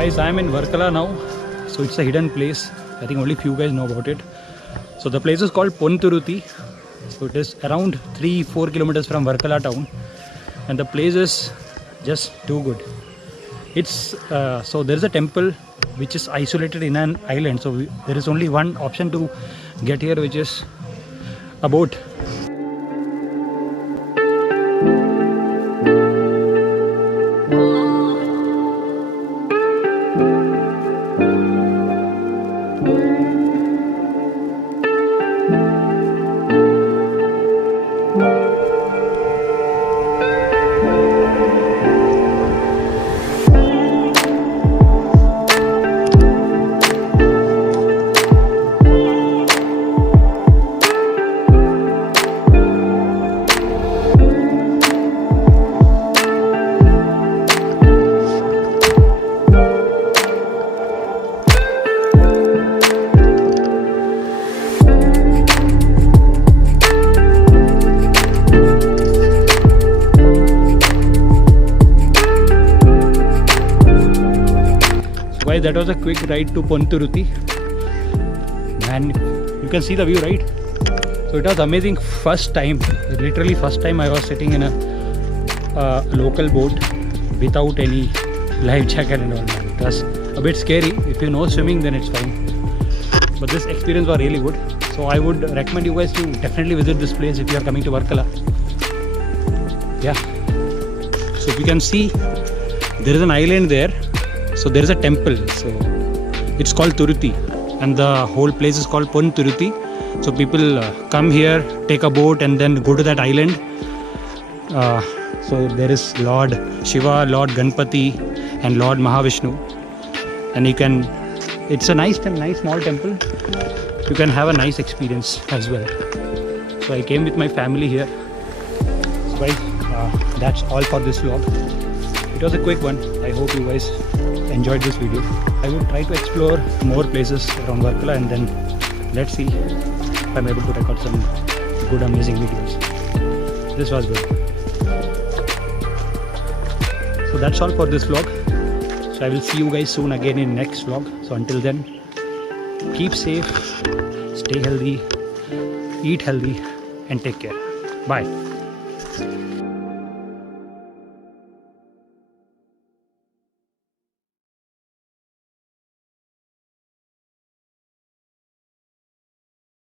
Guys, I am in Varkala now, so it's a hidden place. I think only few guys know about it. So the place is called Ponnum Thuruthu. So it is around 3-4 kilometers from Varkala town, and the place is just too good. It's so there is a temple which is isolated in an island. So there is only one option to get here, which is a boat. Guys, that was a quick ride to Ponnum Thuruthu, and you can see the view, right? So it was amazing. Literally first time I was sitting in a local boat without any life jacket and all. It was a bit scary. If you know swimming, then it's fine. But this experience was really good. So I would recommend you guys to definitely visit this place if you are coming to Varkala. Yeah. So if you can see, there is an island there. So there is a temple, so it's called Thuruthu, and the whole place is called Ponnum Thuruthu. So people come here, take a boat, and then go to that island. So there is Lord Shiva, Lord Ganpati, and Lord Mahavishnu, and you can. It's a nice small temple. You can have a nice experience as well. So I came with my family here. So guys, that's all for this vlog. It was a quick one. I hope you guys enjoyed this video. I will try to explore more places around Varkala, and then let's see if I'm able to record some good, amazing videos. This was good. So that's all for this vlog. So I will see you guys soon again in next vlog. So until then, keep safe, stay healthy, eat healthy, and take care. Bye.